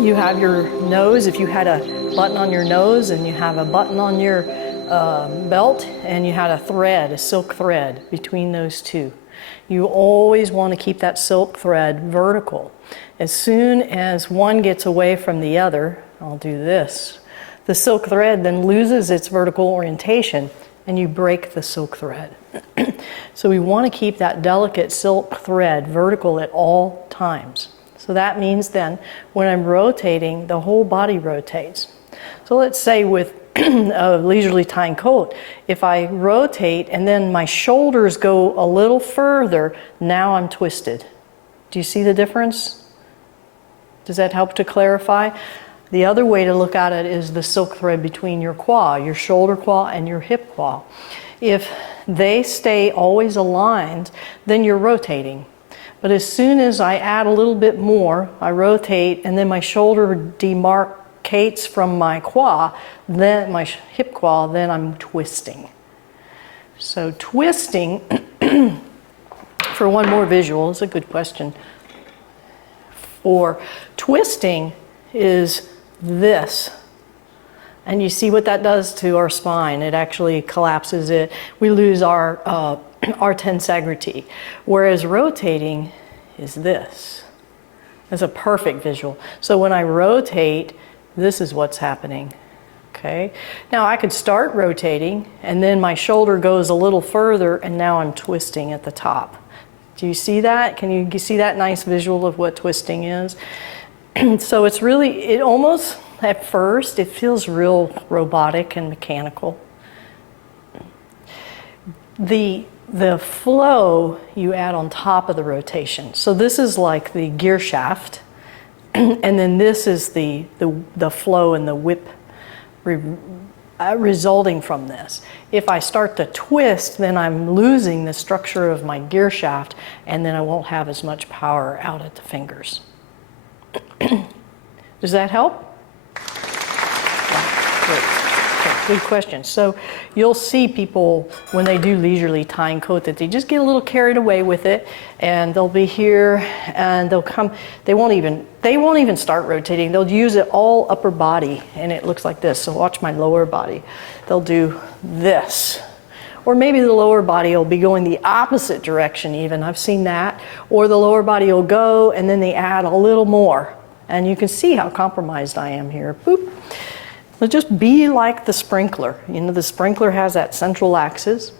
You have your nose, if you had a button on your nose and you have a button on your belt and you had a thread, a silk thread between those two. You always want to keep that silk thread vertical. As soon as one gets away from the other, I'll do this, the silk thread then loses its vertical orientation and you break the silk thread. So we want to keep that delicate silk thread vertical at all times. So that means then when I'm rotating, the whole body rotates. So let's say with a leisurely tying coat, if I rotate and then my shoulders go a little further, now I'm twisted. Do you see the difference? Does that help to clarify? The other way to look at it is the silk thread between your qua, your shoulder qua and your hip qua. If they stay always aligned, then you're rotating. But as soon as I add a little bit more, I rotate and then my shoulder demarcates from my qua, then my hip qua, then I'm twisting. So twisting, for one more visual, is a good question. For twisting is this. And you see what that does to our spine. It actually collapses it. We lose our tensegrity. Whereas rotating is this. It's a perfect visual. So when I rotate, this is what's happening. Okay. Now I could start rotating and then my shoulder goes a little further and now I'm twisting at the top. Do you see that? Can you see that nice visual of what twisting is? So it's really, it almost, at first, it feels real robotic and mechanical. The flow you add on top of the rotation. So this is like the gear shaft, and then this is the flow and the whip resulting from this. If I start to twist, then I'm losing the structure of my gear shaft, and then I won't have as much power out at the fingers. Does that help? Yeah, great. Okay, good question. So you'll see people when they do leisurely tying coat that they just get a little carried away with it, and they'll be here and they'll come, they won't even start rotating. They'll use it all upper body and it looks like this. So watch my lower body. They'll do this. Or maybe the lower body will be going the opposite direction even. I've seen that. Or the lower body will go and then they add a little more. And you can see how compromised I am here. Boop. So just be like the sprinkler. You know, the sprinkler has that central axis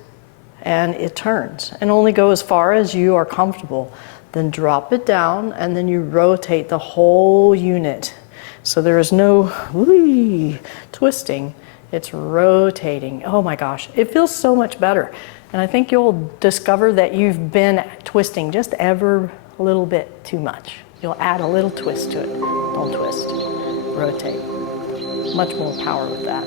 and it turns and only go as far as you are comfortable. Then drop it down and then you rotate the whole unit. So there is no twisting. It's rotating. Oh my gosh, it feels so much better. And I think you'll discover that you've been twisting just ever a little bit too much. You'll add a little twist to it. Don't twist, rotate. Much more power with that.